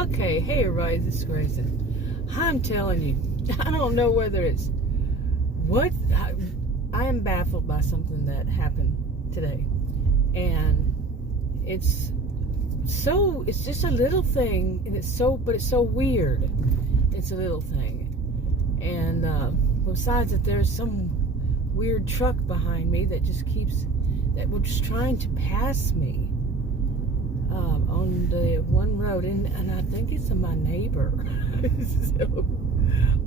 Okay, hey everybody, this is Grayson. I'm telling you, I don't know whether it's what I am baffled by something that happened today, and it's just a little thing, and it's so weird. It's a little thing, and besides that, there's some weird truck behind me that was just trying to pass me on the one road, and I think it's my neighbor. So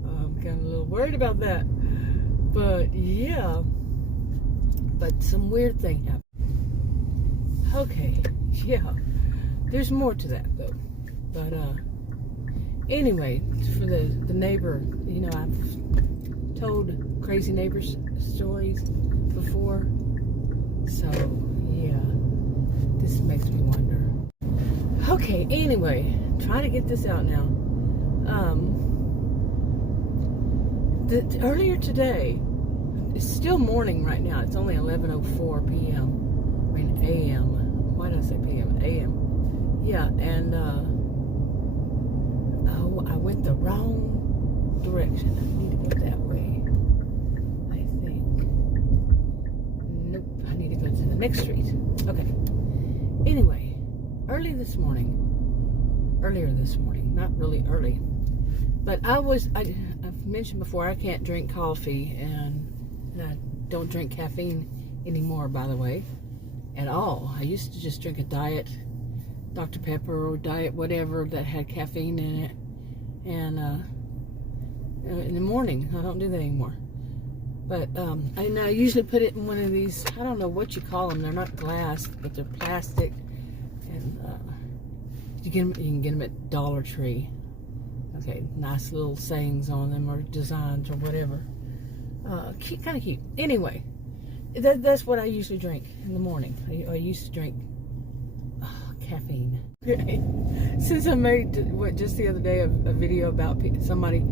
I'm kind of a little worried about that. But yeah, but some weird thing happened. Okay, yeah, there's more to that though. But anyway, for the neighbor, you know, I've told crazy neighbors stories before, so yeah, this makes me wonder. Okay, anyway, trying to get this out now. Earlier today, it's still morning right now. It's only 11:04 p.m. I mean a.m. Why did I say p.m.? a.m. Yeah, and I went the wrong direction. I need to go that way, I think. Nope, I need to go to the next street. Okay. Anyway, earlier this morning, not really early, but I've mentioned before, I can't drink coffee, and I don't drink caffeine anymore, by the way, at all. I used to just drink a diet Dr. Pepper or diet whatever that had caffeine in it, and in the morning, I don't do that anymore. But I usually put it in one of these, I don't know what you call them, they're not glass, but they're plastic, and you can get them at Dollar Tree. Okay, nice little sayings on them, or designs, or whatever. Kind of cute. Anyway, that's what I usually drink in the morning. I used to drink caffeine. Since I made, just the other day, a video about somebody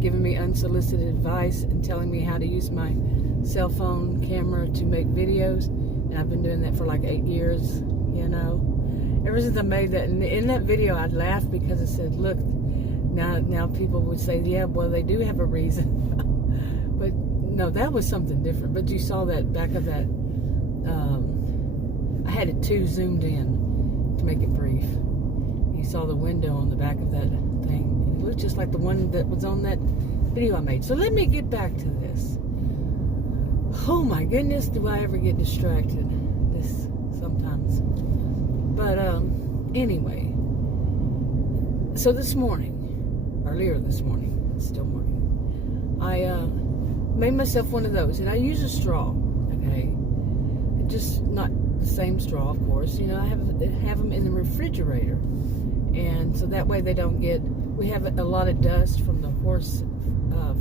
giving me unsolicited advice and telling me how to use my cell phone camera to make videos, and I've been doing that for like 8 years, you know. Ever since I made that, and in that video I laughed because it said, look, now people would say, yeah, well, they do have a reason. But no, that was something different. But you saw that back of that, I had it too zoomed in to make it brief. You saw the window on the back of that thing. It looked just like the one that was on that video I made. So let me get back to this. Oh my goodness, do I ever get distracted this sometimes. But anyway, so earlier this morning, it's still morning, I made myself one of those, and I use a straw, okay, just not the same straw, of course, you know. I have them in the refrigerator, and so that way they don't get, we have a lot of dust from the horse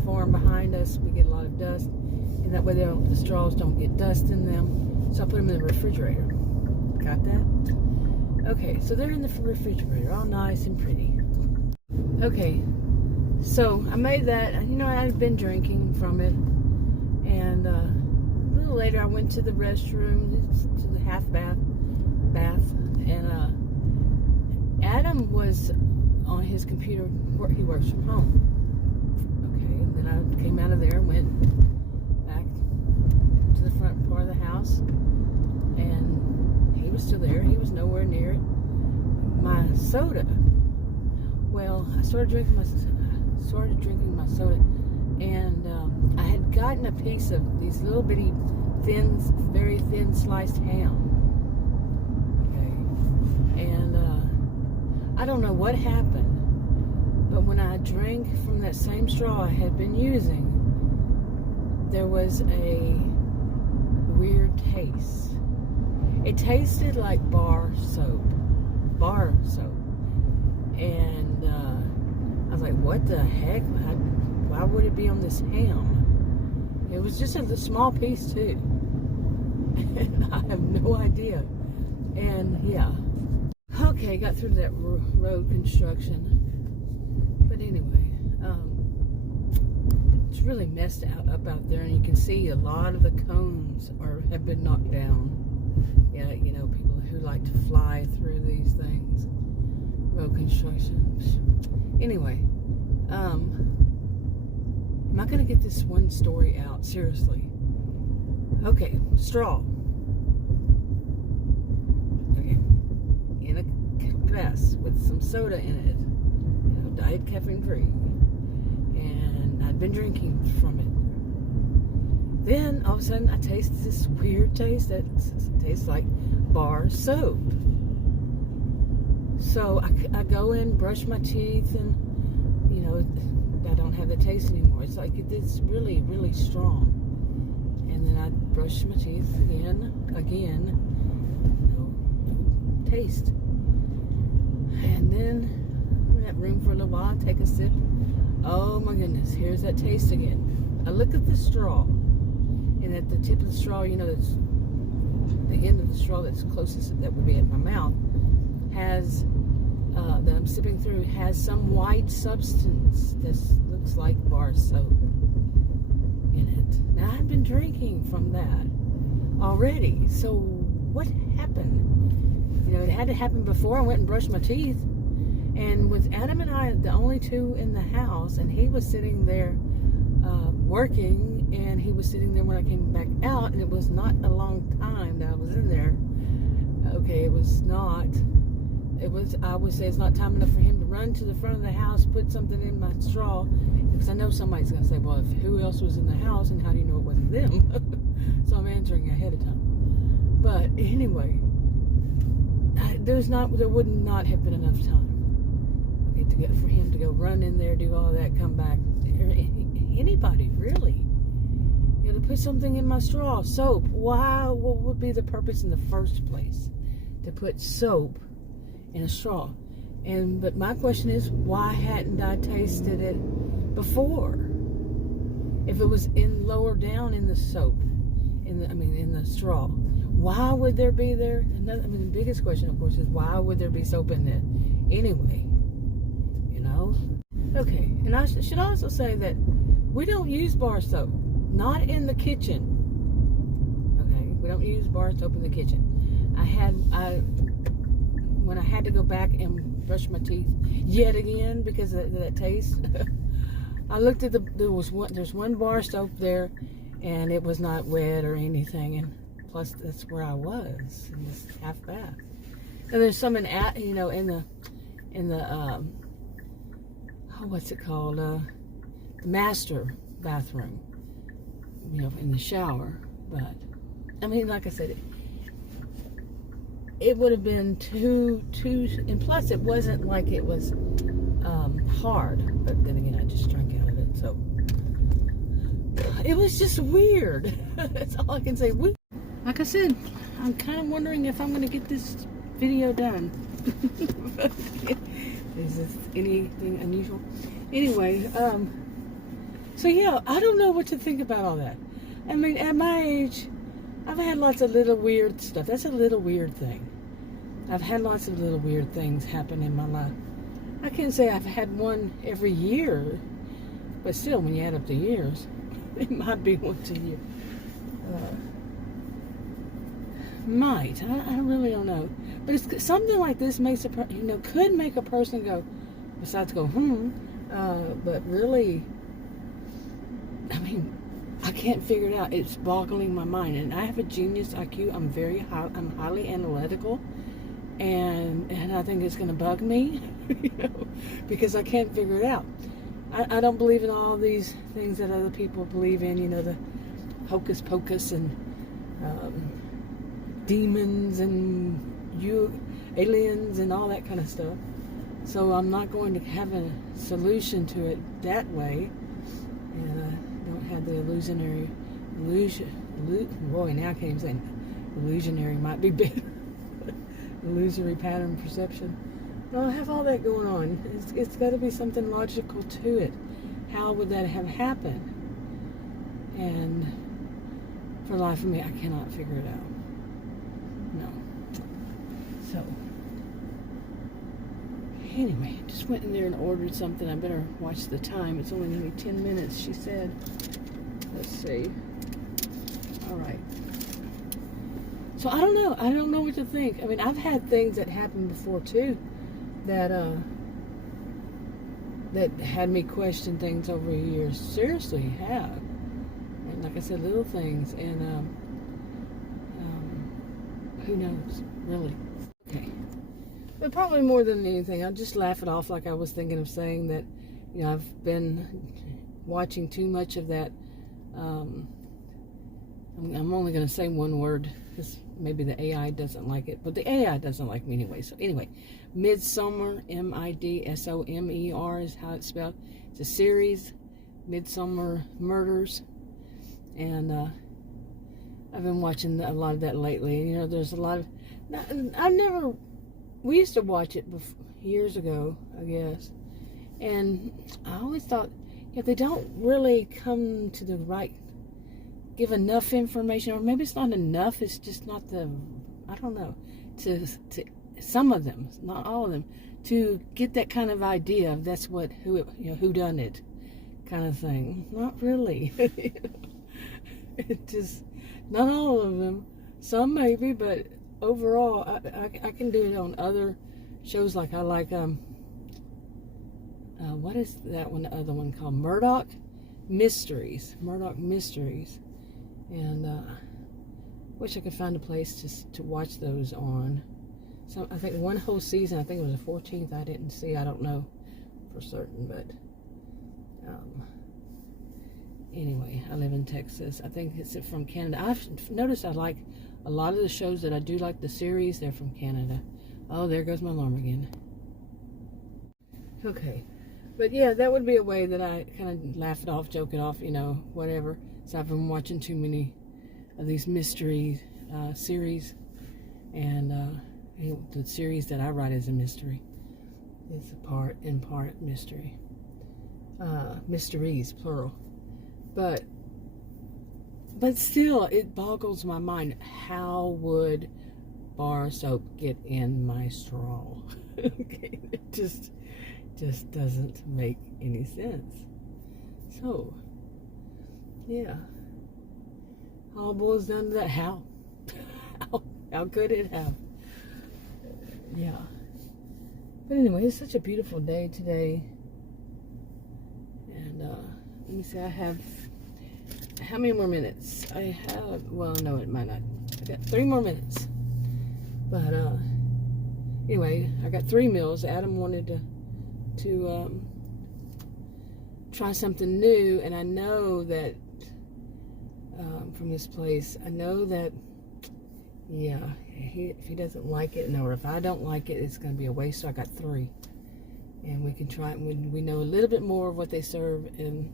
farm behind us. We get a lot of dust, and that way the straws don't get dust in them, so I put them in the refrigerator. Got that? Okay, so they're in the refrigerator, all nice and pretty. Okay, so I made that. You know, I've been drinking from it, and a little later I went to the restroom, to the half bath, and Adam was on his computer. He works from home. Okay, and then I came out of there and went back to the front part of the house, and he was still there. He was nowhere near it. My soda. Well, I started drinking my soda, and I had gotten a piece of these little bitty, very thin sliced ham. Okay, and I don't know what happened, but when I drank from that same straw I had been using, there was a weird taste. It tasted like bar soap, and I was like, what the heck? Why would it be on this ham? It was just a small piece too, and I have no idea. And yeah, okay, got through that road construction, but anyway, it's really messed up out there, and you can see a lot of the cones have been knocked down. Yeah, you know, people who like to fly through these things. road construction. Anyway, am I going to get this one story out? Seriously. Okay, straw. Okay, in a glass with some soda in it. You know, diet caffeine free. And I'd been drinking from it. Then, all of a sudden, I taste this weird taste that tastes like bar soap. So I go in, brush my teeth, and, you know, I don't have the taste anymore. It's like it's really, really strong. And then I brush my teeth again, no taste. And then I'm in that room for a little while, I take a sip. Oh my goodness, here's that taste again. I look at the straw, and at the tip of the straw, you know, that's the end of the straw that's closest, that would be at my mouth, has that I'm sipping through, has some white substance that looks like bar soap in it. Now, I've been drinking from that already, so what happened? You know, it had to happen before I went and brushed my teeth. And with Adam and I, the only two in the house, and he was sitting there working, and he was sitting there when I came back out, and it was not a long time that I was in there. Okay, it was not. It was, I would say it's not time enough for him to run to the front of the house, put something in my straw, because I know somebody's going to say, well, who else was in the house, and how do you know it wasn't them? So I'm answering ahead of time. But anyway, there would not have been enough time, okay, for him to go run in there, do all that, come back. Anybody, really. You know, to put something in my straw, soap. Why? What would be the purpose in the first place to put soap in a straw? But my question is, why hadn't I tasted it before? If it was lower down in the soap, in the straw, why would there be there? The biggest question, of course, is why would there be soap in there anyway? You know. Okay, and I should also say that we don't use bar soap, not in the kitchen. Okay, we don't use bar soap in the kitchen. When I had to go back and brush my teeth yet again because of that taste, I looked at there's one bar soap there, and it was not wet or anything, and plus that's where I was in this half bath. And there's some in the what's it called? The master bathroom, you know, in the shower. But like I said, it would have been too, and plus it wasn't like it was hard. But then again, I just drank out of it, so it was just weird. That's all I can say. Like I said, I'm kind of wondering if I'm going to get this video done. Is this anything unusual? Anyway, so yeah, I don't know what to think about all that. At my age, I've had lots of little weird stuff. That's a little weird thing. I've had lots of little weird things happen in my life. I can't say I've had one every year, but still, when you add up the years, it might be once a year. I really don't know. But it's something like this could make a person go, besides go, but really, I can't figure it out. It's boggling my mind. And I have a genius IQ. I'm highly analytical. And I think it's going to bug me, because I can't figure it out. I don't believe in all these things that other people believe in, the hocus pocus and demons and aliens and all that kind of stuff. So I'm not going to have a solution to it that way. And I don't have the illusion. Boy, now I can't even say illusionary might be better. Illusory pattern perception. I don't have all that going on. It's got to be something logical to it. How would that have happened? And for the life of me, I cannot figure it out. No. So, anyway, just went in there and ordered something. I better watch the time. It's only going to be 10 minutes, she said. Let's see. All right. So I don't know. I don't know what to think. I've had things that happened before too that that had me question things over years. Seriously, have. And like I said, little things, and who knows, really. Okay. But probably more than anything, I'll just laugh it off, like I was thinking of saying that, I've been watching too much of that. I'm only going to say one word because maybe the AI doesn't like it, but the AI doesn't like me anyway. So anyway, Midsommar, Midsomer is how it's spelled. It's a series, Midsommar Murders, and I've been watching a lot of that lately. And there's a lot of. We used to watch it years ago, I guess, and I always thought, they don't really come to the right. Give enough information, or maybe it's not enough. It's just not I don't know, to some of them, not all of them, to get that kind of idea of that's who done it, kind of thing. Not really. It just, not all of them. Some maybe, but overall, I can do it on other shows. Like I like what is that one? The other one called Murdoch Mysteries. And wish I could find a place to watch those on. So I think one whole season, I think it was the 14th, I didn't see. I don't know for certain, but anyway, I live in Texas. I think it's from Canada. I've noticed I like a lot of the shows that I do like the series, they're from Canada. Oh, there goes my alarm again. Okay. But yeah, that would be a way that I kind of laugh it off, joke it off, whatever. So I've been watching too many of these mystery series, and the series that I write is a mystery. It's in part mystery. Mysteries, plural. But still, it boggles my mind. How would bar soap get in my straw? Okay, it just doesn't make any sense. So, yeah. All boils down to that. How could it have? Yeah. But anyway, it's such a beautiful day today. And let me see, I have, how many more minutes? I have, well, no, it might not. I got 3 more minutes. But anyway, I got 3 meals. Adam wanted to try something new, and I know that from this place, I know that if he doesn't like it, or if I don't like it, it's going to be a waste. So I got 3, and we can try it when we know a little bit more of what they serve, and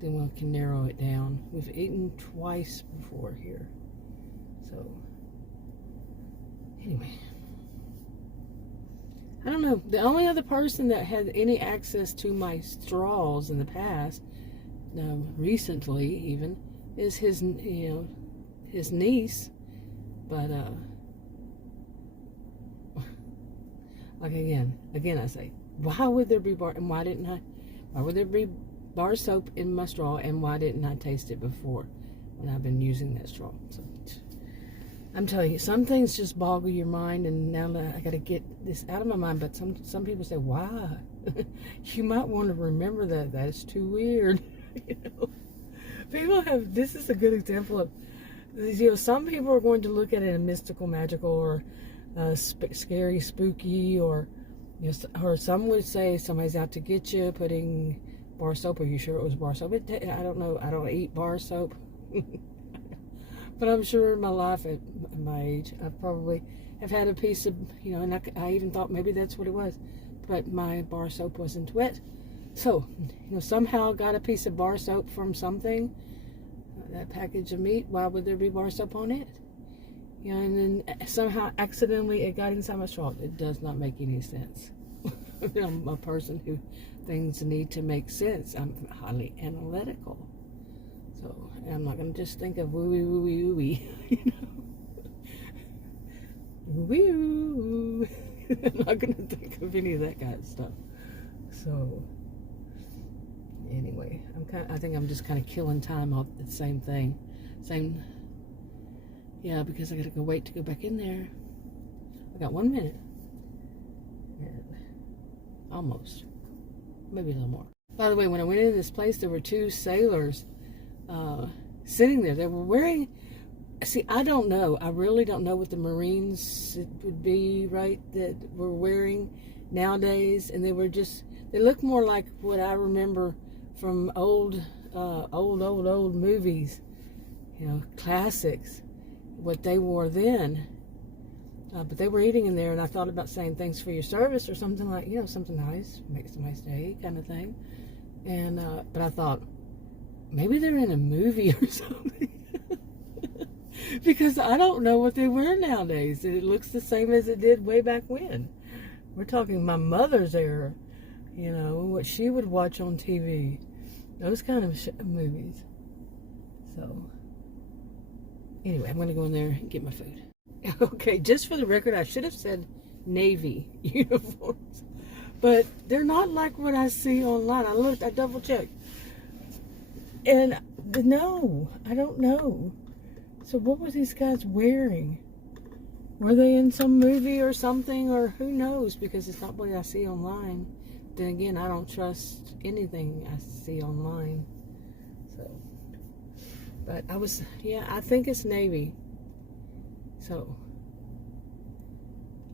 then we can narrow it down. We've eaten twice before here, so anyway. I don't know. The only other person that had any access to my straws in the past, recently even, is his niece. But like again, I say, why would there be why would there be bar soap in my straw, and why didn't I taste it before when I've been using that straw? So I'm telling you, some things just boggle your mind, and now I got to get this out of my mind. But some people say, why? You might want to remember that. That is too weird. People have, this is a good example of, some people are going to look at it as mystical, magical, or scary, spooky, or some would say somebody's out to get you, putting bar soap. Are you sure it was bar soap? I don't know. I don't eat bar soap. But I'm sure in my life, at my age, I probably have had a piece of, and I even thought maybe that's what it was. But my bar soap wasn't wet. So, somehow got a piece of bar soap from something, that package of meat. Why would there be bar soap on it? And then somehow accidentally it got inside my straw. It does not make any sense. I'm a person who things need to make sense. I'm highly analytical. So I'm not going to just think of woo-wee. Woo. I'm not going to think of any of that kind of stuff. So anyway, I think I'm just kind of killing time off the same thing. Yeah, because I got to wait to go back in there. I got 1 minute. almost. Maybe a little more. By the way, when I went into this place, there were two sailors sitting there. They were wearing, see, I don't know. I really don't know what the Marines would be, right, that were wearing nowadays. And they were just, they look more like what I remember from old movies, you know, classics, what they wore then. But they were eating in there, and I thought about saying thanks for your service or something like, you know, something nice, makes a nice day kind of thing. And but I thought maybe they're in a movie or something because I don't know what they wear nowadays. It looks the same as it did way back when. We're talking my mother's era, you know, what she would watch on TV, those kind of movies. So anyway, I'm going to go in there and get my food. Okay, just for the record, I should have said Navy uniforms, but they're not like what I see online. I double checked, and no, I don't know. So what were these guys wearing? Were they in some movie or something, or who knows, because it's not what I see online. Then again, I don't trust anything I see online. So, but I think it's Navy. So,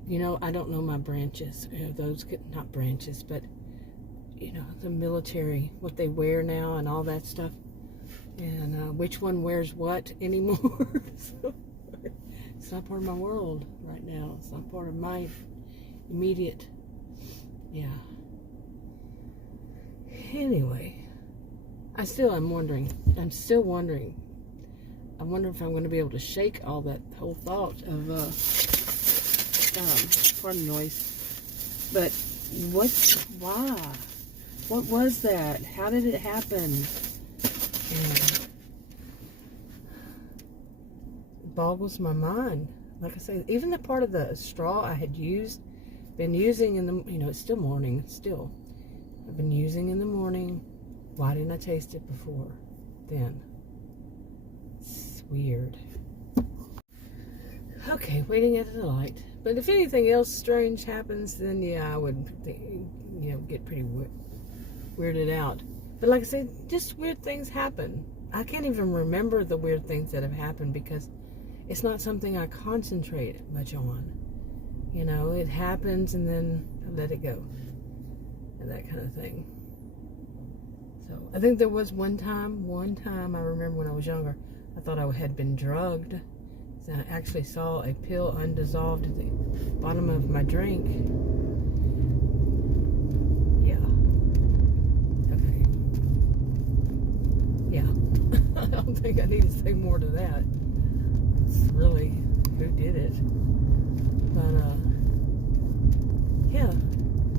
you know, I don't know my branches. You know, those, not branches, but, you know, the military, what they wear now and all that stuff. And which one wears what anymore. So, it's not part of my world right now. It's not part of my immediate, yeah. Anyway, I'm still wondering. I wonder if I'm going to be able to shake all that whole thought of, pardon the noise, but why? What was that? How did it happen? And it boggles my mind. Like I say, even the part of the straw I had been using in the, you know, it's still morning, I've been using in the morning. Why didn't I taste it before then? It's weird. Okay, waiting at the light. But if anything else strange happens, then yeah, I would, you know, get pretty weirded out. But like I said, just weird things happen. I can't even remember the weird things that have happened because it's not something I concentrate much on. You know, it happens and then I let it go. And that kind of thing. So I think there was one time I remember when I was younger, I thought I had been drugged. So I actually saw a pill undissolved at the bottom of my drink. Yeah. Okay. Yeah. I don't think I need to say more to that. It's really who did it. But yeah.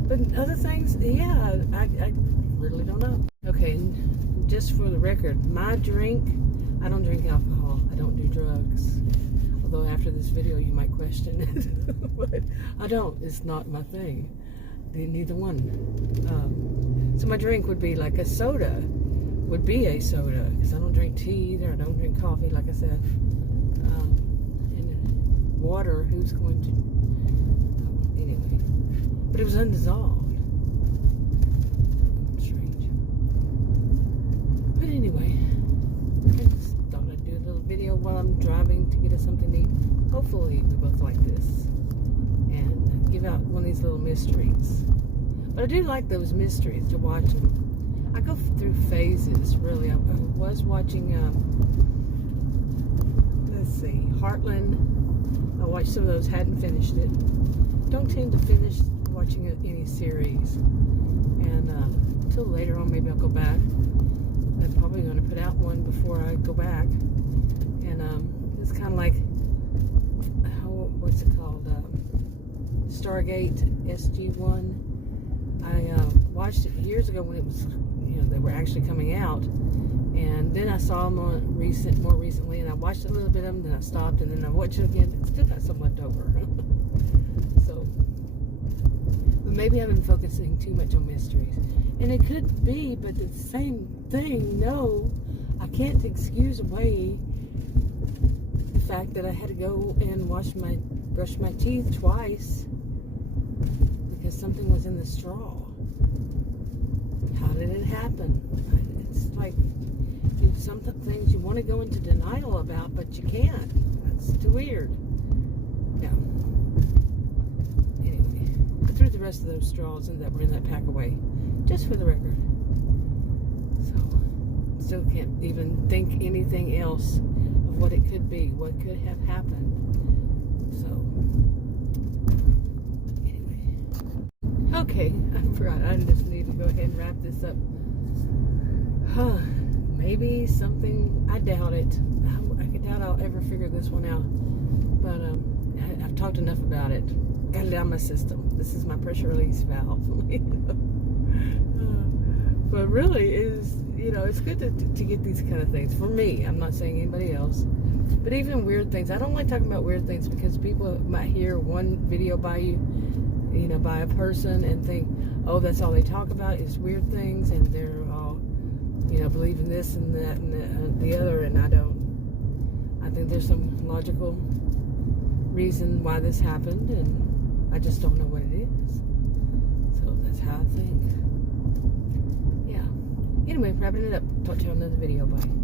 But other things, yeah, I really don't know. Okay, just for the record, my drink, I don't drink alcohol. I don't do drugs. Although after this video you might question it. But I don't. It's not my thing. Neither one. So my drink would be like a soda. Would be a soda. Because I don't drink tea either. I don't drink coffee, like I said. And water, who's going to... Anyway. But it was undissolved. Strange. But anyway, I just thought I'd do a little video while I'm driving to get us something to eat. Hopefully we both like this. And give out one of these little mysteries. But I do like those mysteries, to watch them. I go through phases, really. I was watching, let's see, Heartland. I watched some of those, hadn't finished it. Don't tend to finish watching any series, and until later on maybe I'll go back. I'm probably going to put out one before I go back, and it's kind of like, what's it called, Stargate SG-1. I watched it years ago when it was, you know, they were actually coming out, and then I saw them on more recently, and I watched a little bit of them, then I stopped, and then I watched it again. It's still got some left over. So maybe I've been focusing too much on mysteries. And it could be, but the same thing, no, I can't excuse away the fact that I had to go and brush my teeth twice because something was in the straw. happen. It's like some things you want to go into denial about, but you can't. That's too weird. No. Anyway, I threw the rest of those straws that were in that pack away, just for the record. So, still can't even think anything else of what it could be, what could have happened. So, anyway. Okay, I forgot. I just need to go ahead and wrap this up. Maybe something, I doubt it. I doubt I'll ever figure this one out. But I've talked enough about it. Got it out of my system. This is my pressure release valve. But really, it's good to get these kind of things. For me, I'm not saying anybody else. But even weird things. I don't like talking about weird things because people might hear one video by you, by a person and think, oh, that's all they talk about is weird things, and they're all, believe in this and that and the other, and I don't. I think there's some logical reason why this happened, and I just don't know what it is. So that's how I think. Yeah. Anyway, wrapping it up. Talk to you on another video. Bye.